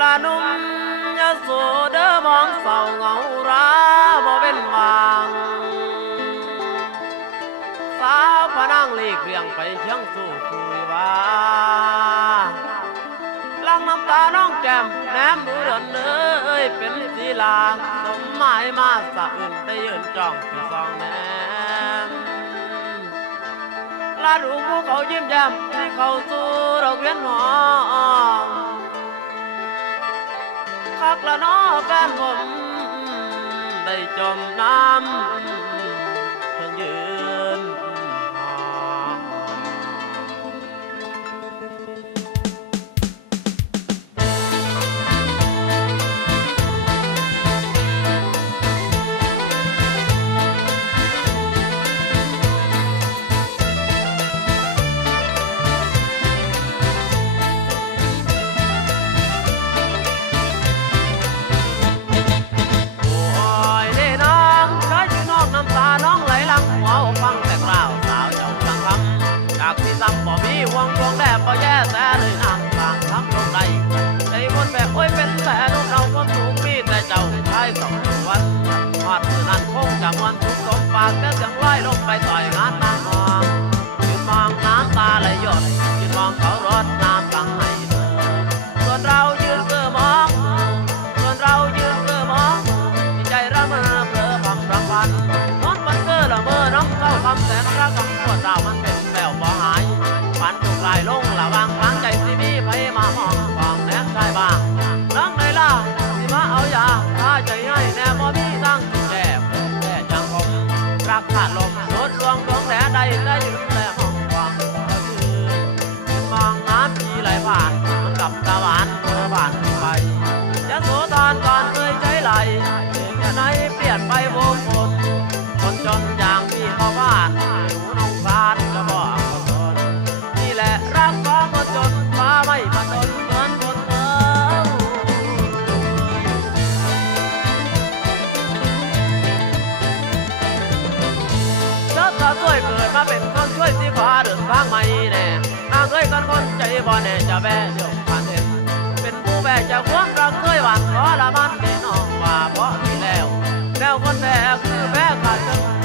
ลานุ่มยะโสเด้อมองเศร้าเหงาราบ่เป็นบางสาวพระนางหลีกเลี่ยงไปเชียงสู่คุยว่าลังน้ำตาน้องแก้มแนมดูเดินเลยเป็นสีลางสมหมายมาสะอื่นได้ยืนจ้องที่ซองแนมลาดูผู้เขายิ้มแย้มที่เขาสู่ดอกเวียนหอมคักละน้อแฟนผมได้จมน้ำเพิ่งยืนหอมบ่มีห่วงดวงแดดบ่แย่แต่เลยน้ำต่างทำลงใดใจคนแบบโอ้ยเป็นแต่นุ่มเราคนถูกมีแต่เจ้าชายสองวันหอดมือนั้นคงจะวันทุกสมปากแต่เสียงไล่ลงไปต่อยงานนางนองยืนมองน้ำตาไหลหยดยืนมองเขารถน้ำตังให้เธอส่วนเรายืนเกือมองส่วนเรายืนเกือมองใจระเมอเพ้อคำรางวัลนอนมันเก้อละเมอน้ำเต้าคำแสนรักคำปวดเรามันเป็นแล้วบ่หายฝันถูกลายลงละวางกลางใจสิมีไผมามองวางแนมชายบ้างนังในล่าสิมาเอายาถ้าใจให้แน่บ่มีตั้งแย่แต่จังผมรักขาดลมลดลวงดวงแดดใดได้ยืนแต่ห้องวางก็คือมองน้ำปีไหลผ่านมันกับตะวันเธอผ่านไปยะโสธรก่อนเคยใจไหลจะไหนเปลี่ยนไปโบกคนคนจนอย่างพี่เขาบ้านหูน้องสารก็บอกนี่แหละรักของคนจนฟ้าไม่มาตนเงินคนเดิมเจ้าตาช่วยเกิดมาเป็นคนช่วยที่ขวาเดินทางไม่แน่นางเคยกันคนใจบ่แน่จะแบ่เดี่ยวผ่านเห็นเป็นผู้แบกจะควงรักเคยหวังขอละมันแน่นอนว่าเพราะมีแล้วคนแบกคือแบกขาดจน